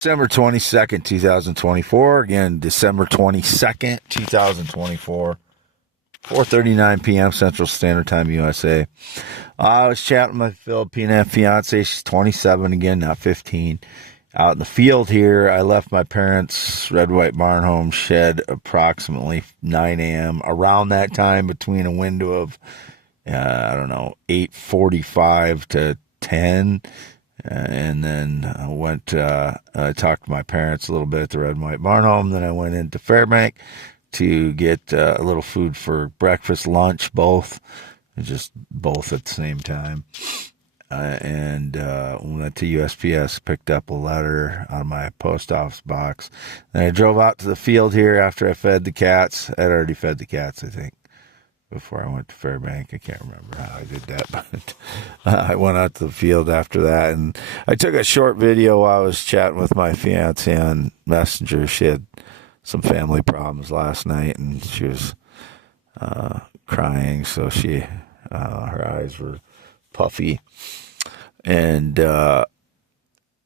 December 22nd, 2024. Again, December 22nd, 2024. 4:39 p.m. Central Standard Time, USA. I was chatting with my Filipina fiance. She's 27 again, not 15. Out in the field here, I left my parents' red, white barn home shed approximately 9 a.m. Around that time, between a window of, 8:45 to 10. And then I went, I talked to my parents a little bit at the red and white barn home. Then I went into Fairbank to get a little food for breakfast, lunch, both at the same time. And went to USPS, picked up a letter out of my post office box. Then I drove out to the field here after I fed the cats. I'd already fed the cats, I think, before I went to Fairbank. I can't remember how I did that, but I went out to the field after that. And I took a short video while I was chatting with my fiance on Messenger. She had some family problems last night, and she was crying, so her eyes were puffy. And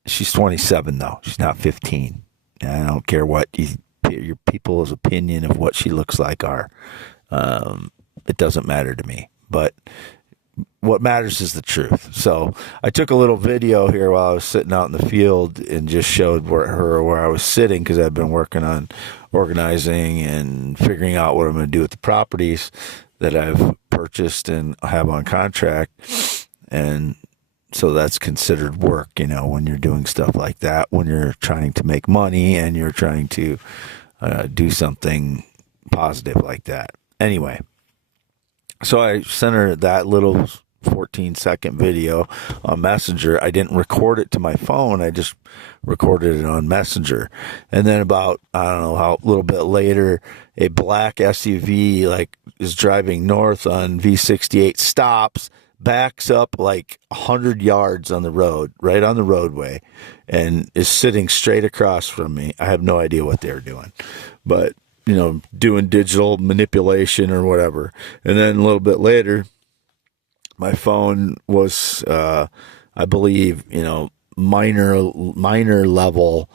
she's 27, though. She's not 15. And I don't care what your people's opinion of what she looks like are. It doesn't matter to me. But what matters is the truth. So I took a little video here while I was sitting out in the field and just showed where I was sitting, because I've been working on organizing and figuring out what I'm going to do with the properties that I've purchased and have on contract. And so that's considered work, when you're doing stuff like that, when you're trying to make money and you're trying to do something positive like that. Anyway, so I sent her that little 14-second video on Messenger. I didn't record it to my phone. I just recorded it on Messenger. And then about, a little bit later, a black SUV is driving north on V68, stops, backs up 100 yards on the road, right on the roadway, and is sitting straight across from me. I have no idea what they're doing, but doing digital manipulation or whatever. And then a little bit later, my phone was, I believe, minor level.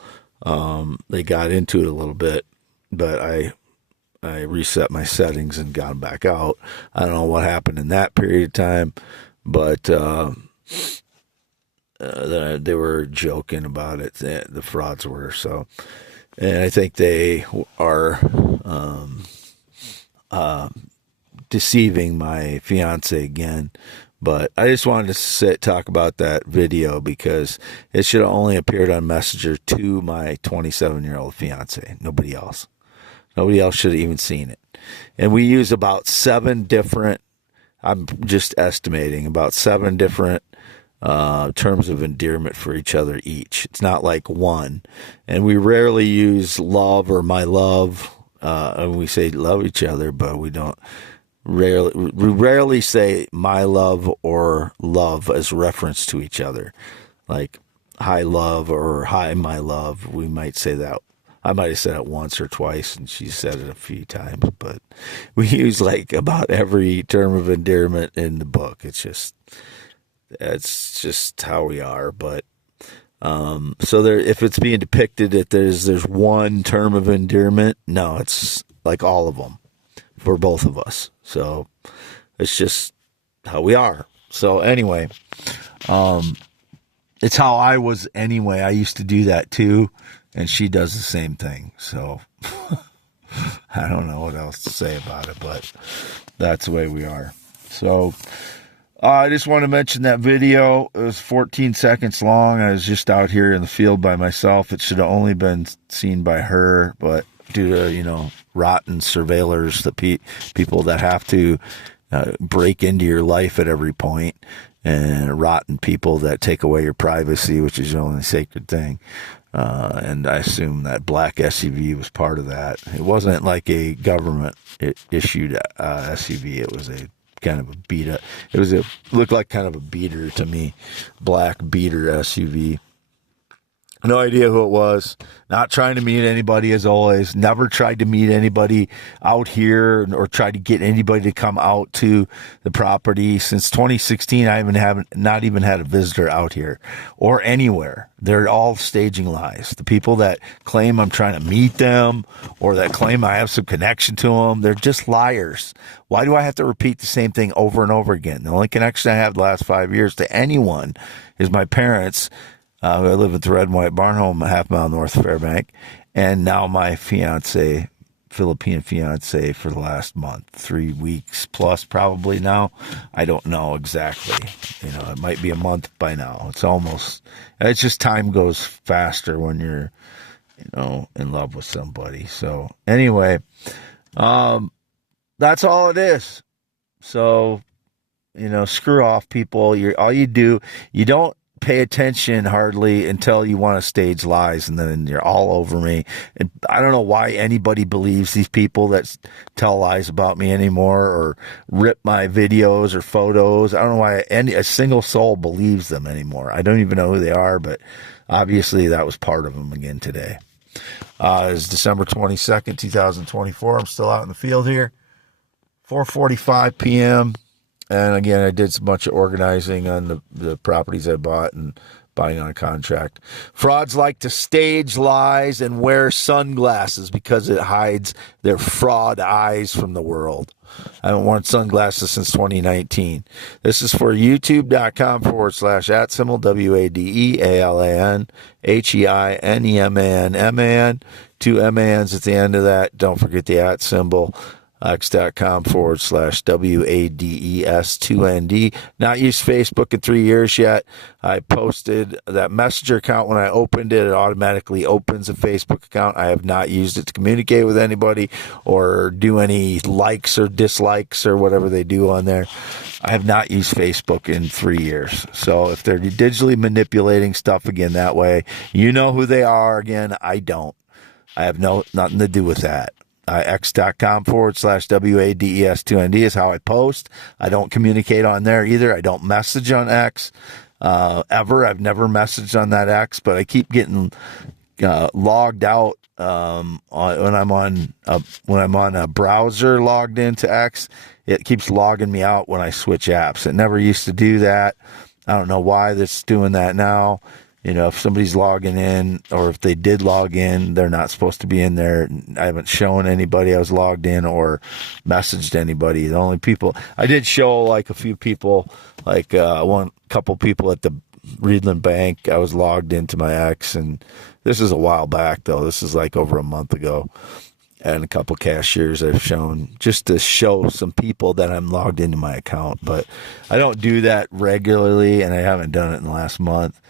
They got into it a little bit, but I reset my settings and got them back out. I don't know what happened in that period of time, but they were joking about it. The frauds were so. And I think they are deceiving my fiance again. But I just wanted to talk about that video because it should have only appeared on Messenger to my 27-year-old fiance. Nobody else. Nobody else should have even seen it. And we use about 7 different, I'm just estimating, about 7 different terms of endearment for each other each. It's not like one. And we rarely use love or my love. And we say love each other, but we rarely say my love or love as reference to each other. Like hi love or hi my love. We might say that. I might have said it once or twice, and she said it a few times, but we use about every term of endearment in the book. It's just how we are. But so there, if it's being depicted that there's one term of endearment, no, it's like all of them for both of us. So it's just how we are. So anyway, it's how I was anyway. I used to do that too, and she does the same thing. So I don't know what else to say about it, but that's the way we are. So I just want to mention that video. It was 14 seconds long. I was just out here in the field by myself. It should have only been seen by her, but due to, rotten surveillors, the people that have to break into your life at every point, and rotten people that take away your privacy, which is the only sacred thing. And I assume that black SUV was part of that. It wasn't like a government issued SUV. It was a kind of a beat-up. It looked like kind of a beater to me, black beater SUV. No idea who it was. Not trying to meet anybody as always. Never tried to meet anybody out here or tried to get anybody to come out to the property. Since 2016, I haven't not even had a visitor out here or anywhere. They're all staging lies. The people that claim I'm trying to meet them or that claim I have some connection to them, they're just liars. Why do I have to repeat the same thing over and over again? The only connection I have the last 5 years to anyone is my parents. I live at the Red and White Barn Home, a half mile north of Fairbank, and now my fiance, Filipino fiance, for the last month, 3 weeks plus probably now. I don't know exactly. It might be a month by now. It's just time goes faster when you're, in love with somebody. So anyway, that's all it is. So, screw off, people. You don't pay attention hardly until you want to stage lies, and then you're all over me. And I don't know why anybody believes these people that tell lies about me anymore or rip my videos or photos. I don't know why a single soul believes them anymore. I don't even know who they are, but obviously that was part of them again today. It's December 22nd, 2024. I'm still out in the field here. 4:45 p.m. And again, I did a bunch of organizing on the properties I bought and buying on contract. Frauds like to stage lies and wear sunglasses because it hides their fraud eyes from the world. I haven't worn sunglasses since 2019. This is for youtube.com/@symbol, WADEALAN, HEINEMAN, 2 MANs at the end of that. Don't forget the @ symbol. X.com/WADES2ND. Not used Facebook in 3 years yet. I posted that Messenger account. When I opened it, it automatically opens a Facebook account. I have not used it to communicate with anybody or do any likes or dislikes or whatever they do on there. I have not used Facebook in 3 years. So if they're digitally manipulating stuff again that way, you know who they are. Again, I don't. I have nothing to do with that. X.com/WADES2ND is how I post. I don't communicate on there either. I don't message on X ever. I've never messaged on that X, but I keep getting logged out when I'm on a browser logged into X. It keeps logging me out when I switch apps. It never used to do that. I don't know why that's doing that now. If somebody's logging in or if they did log in, they're not supposed to be in there. I haven't shown anybody I was logged in or messaged anybody. The only people I did show, like a few people, like one couple people at the Reedland Bank. I was logged into my X, and this is a while back though. This is like over a month ago. And a couple cashiers I've shown just to show some people that I'm logged into my account. But I don't do that regularly, and I haven't done it in the last month.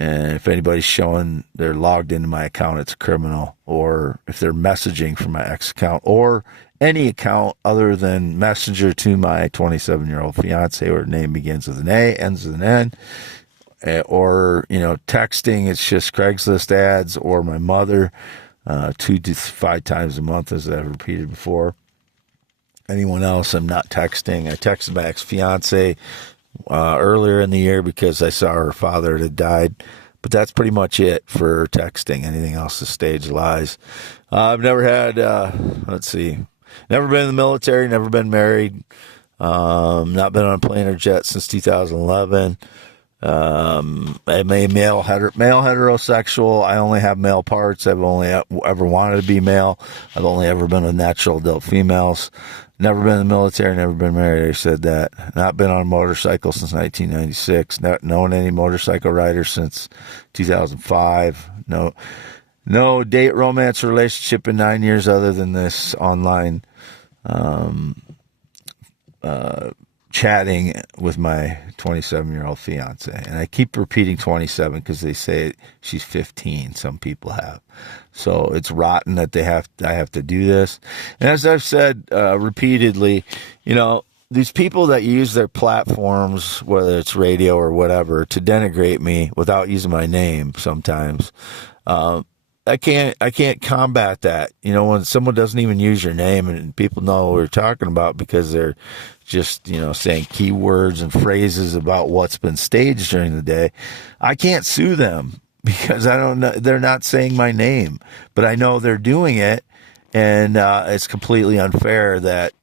And if anybody's showing they're logged into my account, it's a criminal. Or if they're messaging from my X account or any account other than Messenger to my 27-year-old fiance, where her name begins with an A, ends with an N, or, texting, it's just Craigslist ads or my mother 2 to 5 times a month, as I've repeated before. Anyone else, I'm not texting. I texted my ex-fiance earlier in the year because I saw her father had died, but that's pretty much it for texting. Anything else is stage lies. I've never had never been in the military, never been married, not been on a plane or jet since 2011. I'm a male heterosexual. I only have male parts. I've only ever wanted to be male. I've only ever been with natural adult females. Never been in the military, never been married. I said that. Not been on a motorcycle since 1996. Not known any motorcycle riders since 2005. No date, romance, relationship in 9 years other than this online chatting with my 27-year-old fiance. And I keep repeating 27 because they say she's 15. Some people have. So it's rotten that I have to do this. And as I've said repeatedly, these people that use their platforms, whether it's radio or whatever, to denigrate me without using my name sometimes, I can't combat that. When someone doesn't even use your name and people know what we're talking about because they're just, saying keywords and phrases about what's been staged during the day, I can't sue them because I don't know. They're not saying my name, but I know they're doing it, and it's completely unfair that